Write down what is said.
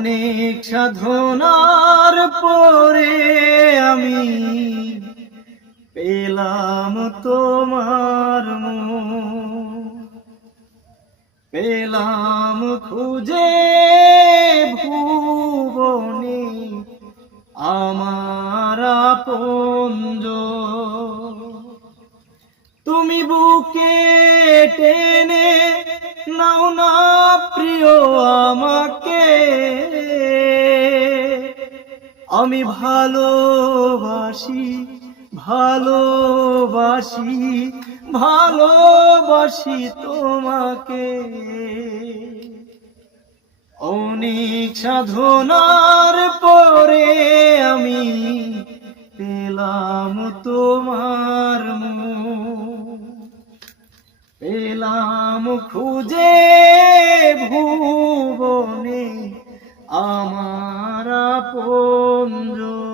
অনেক সাধনার পরে আমি পেলাম তোমার মুখ, পেলাম খুঁজে ভুবনে আমার আপনজন। তুমি বুকে টেনে নাও না প্রিয় আমাকে, আমি ভালোবাসি ভালোবাসি ভালোবাসি তোমাকে। অনেক সাধনার পরে আমি পেলাম তোমার মুখ, পেলাম খুঁজে ভুবনে আমার আপনজন।